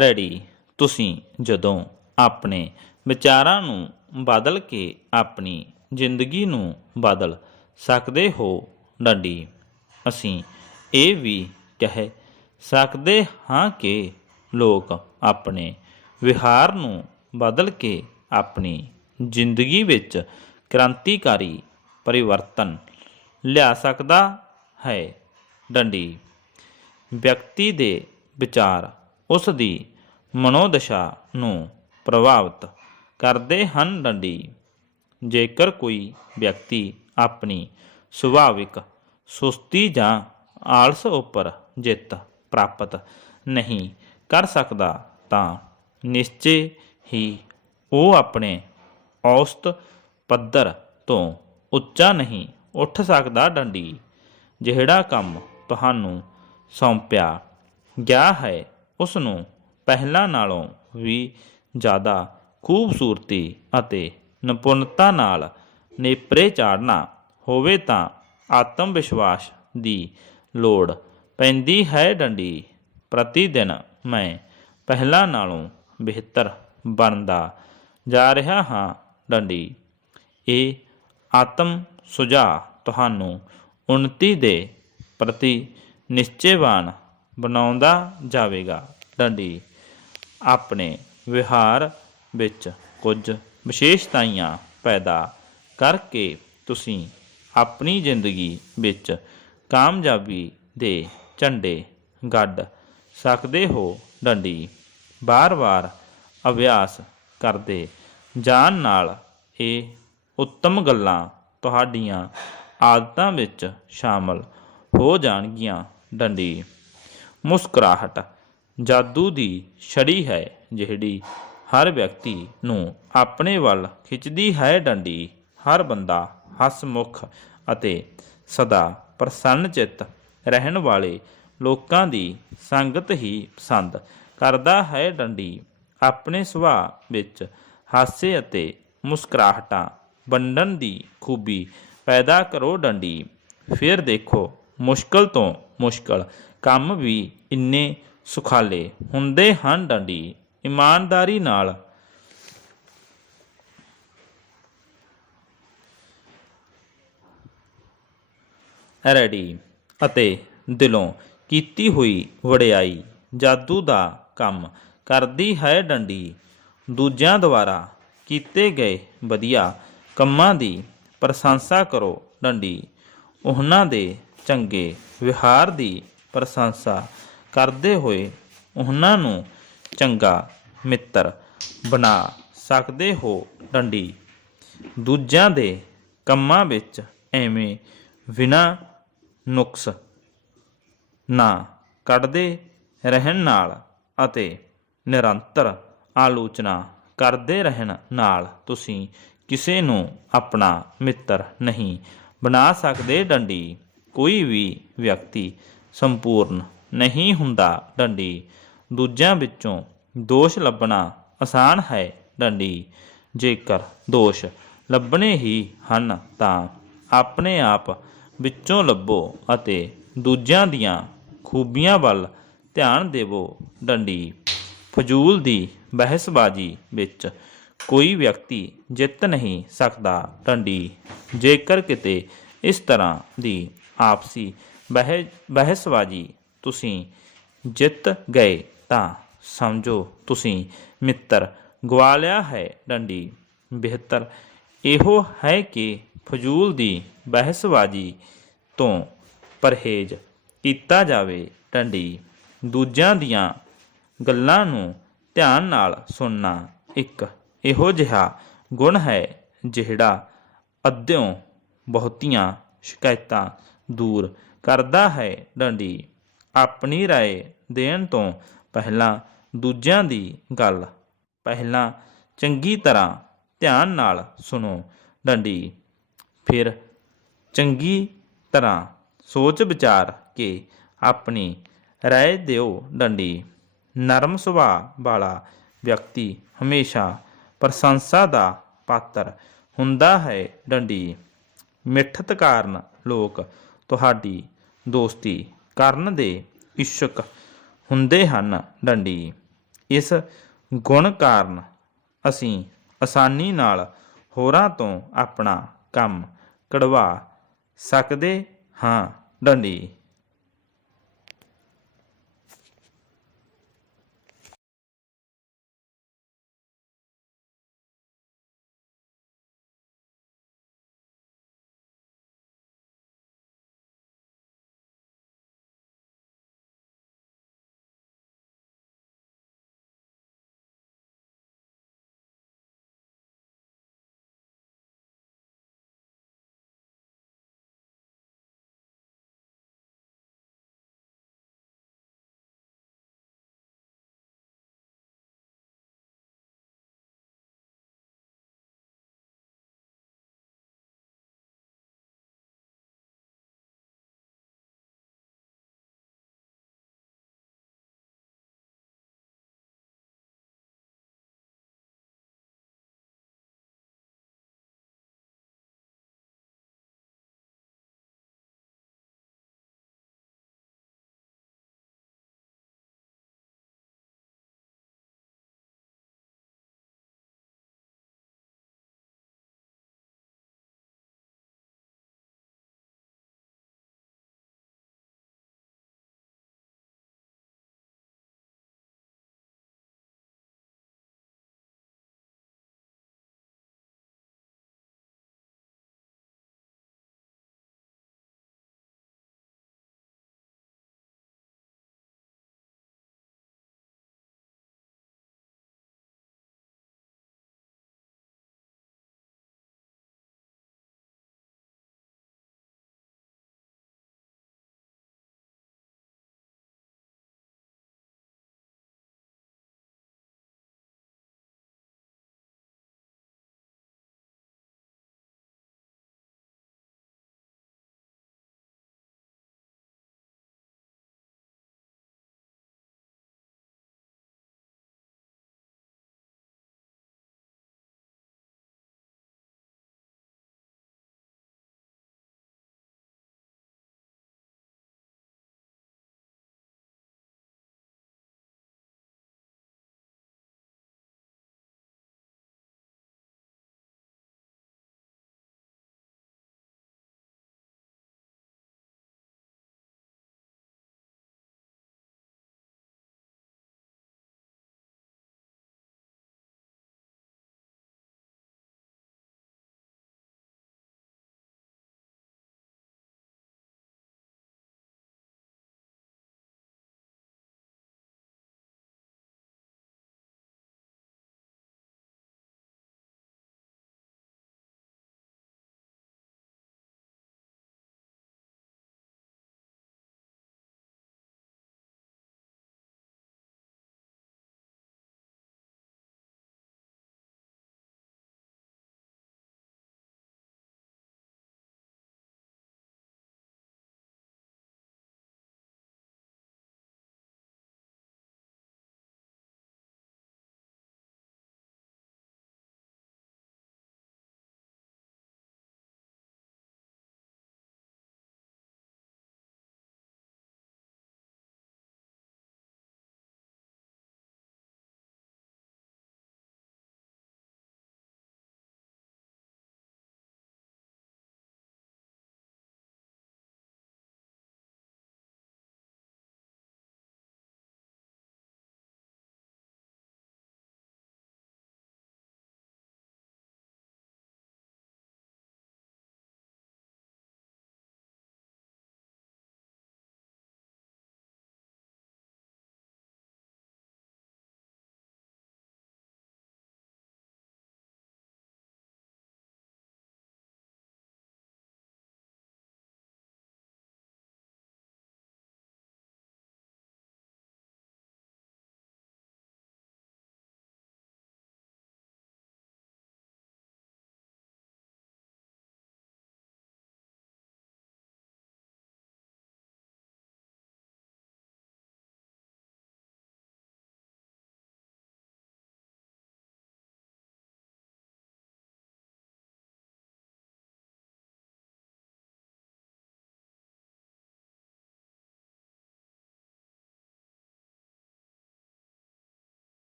Ready ਤੁਸੀਂ ਜਦੋਂ ਆਪਣੇ ਵਿਚਾਰਾਂ ਨੂੰ ਬਦਲ ਕੇ ਆਪਣੀ ਜ਼ਿੰਦਗੀ ਨੂੰ ਬਦਲ ਸਕਦੇ ਹੋ ਡੰਡੀ, ਅਸੀਂ ਇਹ ਵੀ ਕਹਿ ਸਕਦੇ ਹਾਂ ਕਿ ਲੋਕ ਆਪਣੇ ਵਿਹਾਰ ਨੂੰ ਬਦਲ ਕੇ ਆਪਣੀ ਜ਼ਿੰਦਗੀ ਵਿੱਚ ਕ੍ਰਾਂਤੀਕਾਰੀ ਪਰਿਵਰਤਨ ਲਿਆ ਸਕਦਾ ਹੈ। ਡੰਡੀ, ਵਿਅਕਤੀ ਦੇ ਵਿਚਾਰ ਉਸ ਦੀ ਮਨੋਦਸ਼ਾ ਨੂੰ ਪ੍ਰਭਾਵਿਤ ਕਰਦੇ ਹਨ ਡੰਡੀ। ਜੇਕਰ ਕੋਈ ਵਿਅਕਤੀ ਆਪਣੀ ਸੁਭਾਵਿਕ ਸੁਸਤੀ ਜਾਂ ਆਲਸ ਉੱਪਰ ਜਿੱਤ ਪ੍ਰਾਪਤ ਨਹੀਂ ਕਰ ਸਕਦਾ, ਤਾਂ ਨਿਸ਼ਚੇ ਹੀ ਉਹ ਆਪਣੇ ਔਸਤ ਪੱਧਰ ਤੋਂ ਉੱਚਾ ਨਹੀਂ ਉੱਠ ਸਕਦਾ ਡੰਡੀ, ਜਿਹੜਾ ਕੰਮ ਤੁਹਾਨੂੰ ਸੌਂਪਿਆ ਗਿਆ ਹੈ। ਉਸ ਨੂੰ ਪਹਿਲਾਂ ਨਾਲੋਂ ਵੀ ਜ਼ਿਆਦਾ ਖੂਬਸੂਰਤੀ ਅਤੇ ਨਿਪੁੰਨਤਾ ਨਾਲ ਨੇਪਰੇ ਚਾੜਨਾ ਹੋਵੇ ਤਾਂ ਆਤਮ ਵਿਸ਼ਵਾਸ ਦੀ ਲੋੜ ਪੈਂਦੀ ਹੈ ਡੰਡੀ। ਪ੍ਰਤੀ ਦਿਨ ਮੈਂ ਪਹਿਲਾਂ ਨਾਲੋਂ ਬਿਹਤਰ ਬਣਦਾ ਜਾ ਰਿਹਾ ਹਾਂ ਡੰਡੀ। ਇਹ ਆਤਮ ਸੁਝਾਅ ਤੁਹਾਨੂੰ ਉન્નਤੀ ਦੇ ਪ੍ਰਤੀ ਨਿਸ਼ਚੇਵਾਨ ਬਣਾਉਂਦਾ ਜਾਵੇਗਾ। ਡੰਡੀ ਆਪਣੇ ਵਿਹਾਰ ਵਿੱਚ ਕੁਝ ਵਿਸ਼ੇਸ਼ਤਾਈਆਂ ਪੈਦਾ ਕਰਕੇ ਤੁਸੀਂ ਆਪਣੀ ਜ਼ਿੰਦਗੀ ਵਿੱਚ ਕਾਮਯਾਬੀ ਦੇ ਝੰਡੇ ਗੱਡ ਸਕਦੇ ਹੋ। ਡੰਡੀ, ਬਾਰ-ਬਾਰ ਅਭਿਆਸ ਕਰਦੇ ਜਾਣ ਨਾਲ ਇਹ ਉੱਤਮ ਗੱਲਾਂ ਤੁਹਾਡੀਆਂ ਆਦਤਾਂ ਵਿੱਚ ਸ਼ਾਮਲ ਹੋ ਜਾਣਗੀਆਂ। ਡੰਡੀ, ਮੁਸਕਰਾਹਟ ਜਾਦੂ ਦੀ ਛੜੀ ਹੈ ਜਿਹੜੀ ਹਰ ਵਿਅਕਤੀ ਨੂੰ ਆਪਣੇ ਵੱਲ ਖਿੱਚਦੀ ਹੈ ਡੰਡੀ। ਹਰ ਬੰਦਾ ਹਸਮੁਖ ਅਤੇ ਸਦਾ ਪ੍ਰਸੰਨ ਚਿੱਤ ਰਹਿਣ ਵਾਲੇ ਲੋਕਾਂ ਦੀ ਸੰਗਤ ਹੀ ਪਸੰਦ ਕਰਦਾ ਹੈ ਡੰਡੀ। ਆਪਣੇ ਸੁਭਾਅ ਵਿੱਚ ਹਾਸੇ ਅਤੇ ਮੁਸਕਰਾਹਟਾਂ ਵੰਡਣ ਦੀ ਖੂਬੀ ਪੈਦਾ ਕਰੋ ਡੰਡੀ। ਫਿਰ ਦੇਖੋ, ਮੁਸ਼ਕਲ ਤੋਂ ਮੁਸ਼ਕਲ ਕੰਮ ਵੀ ਇੰਨੇ ਸੁਖਾਲੇ ਹੁੰਦੇ ਹਨ ਡੰਡੀ, ਇਮਾਨਦਾਰੀ ਨਾਲ। ਰੈਡੀ ਅਤੇ ਦਿਲੋਂ ਕੀਤੀ ਹੋਈ ਵਡਿਆਈ ਜਾਦੂ ਦਾ ਕੰਮ ਕਰਦੀ ਹੈ ਡੰਡੀ। ਦੂਜਿਆਂ ਦੁਆਰਾ ਕੀਤੇ ਗਏ ਵਧੀਆ ਕੰਮਾਂ ਦੀ ਪ੍ਰਸ਼ੰਸਾ ਕਰੋ ਡੰਡੀ। ਉਹਨਾਂ ਦੇ ਚੰਗੇ ਵਿਹਾਰ ਦੀ ਪ੍ਰਸ਼ੰਸਾ ਕਰਦੇ ਹੋਏ ਉਹਨਾਂ ਨੂੰ ਚੰਗਾ ਮਿੱਤਰ ਬਣਾ ਸਕਦੇ ਹੋ ਡੰਡੀ। ਦੂਜਿਆਂ ਦੇ ਕੰਮਾਂ ਵਿੱਚ ਐਵੇਂ ਬਿਨਾਂ ਨੁਕਸ ਨਾ ਕੱਢਦੇ ਰਹਿਣ ਨਾਲ ਅਤੇ ਨਿਰੰਤਰ ਆਲੋਚਨਾ ਕਰਦੇ ਰਹਿਣ ਨਾਲ ਤੁਸੀਂ ਕਿਸੇ ਨੂੰ ਆਪਣਾ ਮਿੱਤਰ ਨਹੀਂ ਬਣਾ ਸਕਦੇ ਡੰਡੀ। ਕੋਈ ਵੀ ਵਿਅਕਤੀ ਸੰਪੂਰਨ ਨਹੀਂ ਹੁੰਦਾ ਡੰਡੀ। ਦੂਜਿਆਂ ਵਿੱਚੋਂ ਦੋਸ਼ ਲੱਭਣਾ ਆਸਾਨ ਹੈ ਡੰਡੀ। ਜੇਕਰ ਦੋਸ਼ ਲੱਭਣੇ ਹੀ ਹਨ ਤਾਂ ਆਪਣੇ ਆਪ ਵਿੱਚੋਂ ਲੱਭੋ ਅਤੇ ਦੂਜਿਆਂ ਦੀਆਂ ਖੂਬੀਆਂ ਵੱਲ ਧਿਆਨ ਦੇਵੋ ਡੰਡੀ। ਫਜ਼ੂਲ ਦੀ ਬਹਿਸਬਾਜ਼ੀ ਵਿੱਚ ਕੋਈ ਵਿਅਕਤੀ ਜਿੱਤ ਨਹੀਂ ਸਕਦਾ ਡੰਡੀ। ਜੇਕਰ ਕਿਤੇ ਇਸ ਤਰ੍ਹਾਂ ਦੀ ਆਪਸੀ ਬਹਿ, ਬਹਿਸਬਾਜ਼ੀ ਤੁਸੀਂ ਜਿੱਤ ਗਏ ਤਾਂ ਸਮਝੋ ਤੁਸੀਂ ਮਿੱਤਰ ਗਵਾ ਲਿਆ ਹੈ ਡੰਡੀ। ਬਿਹਤਰ, ਇਹੋ ਹੈ ਕਿ ਫਜ਼ੂਲ ਦੀ ਬਹਿਸਬਾਜ਼ੀ ਤੋਂ ਪਰਹੇਜ਼ ਕੀਤਾ ਜਾਵੇ ਡੰਡੀ। ਦੂਜਿਆਂ ਦੀਆਂ ਗੱਲਾਂ ਨੂੰ ਧਿਆਨ ਨਾਲ ਸੁਣਨਾ ਇੱਕ ਇਹੋ ਜਿਹਾ ਗੁਣ ਹੈ ਜਿਹੜਾ ਅੱਧਿਓਂ ਬਹੁਤੀਆਂ ਸ਼ਿਕਾਇਤਾਂ ਦੂਰ ਕਰਦਾ ਹੈ ਡੰਡੀ। ਆਪਣੀ رائے ਦੇਣ ਤੋਂ ਪਹਿਲਾਂ ਦੂਜਿਆਂ ਦੀ ਗੱਲ ਪਹਿਲਾਂ ਚੰਗੀ ਤਰ੍ਹਾਂ ਧਿਆਨ ਨਾਲ ਸੁਣੋ ਡੰਡੀ ਫਿਰ ਚੰਗੀ ਤਰ੍ਹਾਂ ਸੋਚ ਵਿਚਾਰ ਕੇ ਆਪਣੀ ਰਾਏ ਦਿਓ ਡੰਡੀ ਨਰਮ ਸੁਭਾਅ ਵਾਲਾ ਵਿਅਕਤੀ ਹਮੇਸ਼ਾ ਪ੍ਰਸ਼ੰਸਾ ਦਾ ਪਾਤਰ ਹੁੰਦਾ ਹੈ ਡੰਡੀ ਮਿੱਠਤ ਕਾਰਨ ਲੋਕ ਤੁਹਾਡੀ ਦੋਸਤੀ ਕਰਨ ਦੇ ਇਛੁਕ ਹੁੰਦੇ ਹਨ ਡੰਡੀ। ਇਸ ਗੁਣ ਕਾਰਨ ਅਸੀਂ ਆਸਾਨੀ ਨਾਲ ਹੋਰਾਂ ਤੋਂ ਆਪਣਾ ਕੰਮ ਕਢਵਾ ਸਕਦੇ ਹਾਂ ਡੰਡੀ।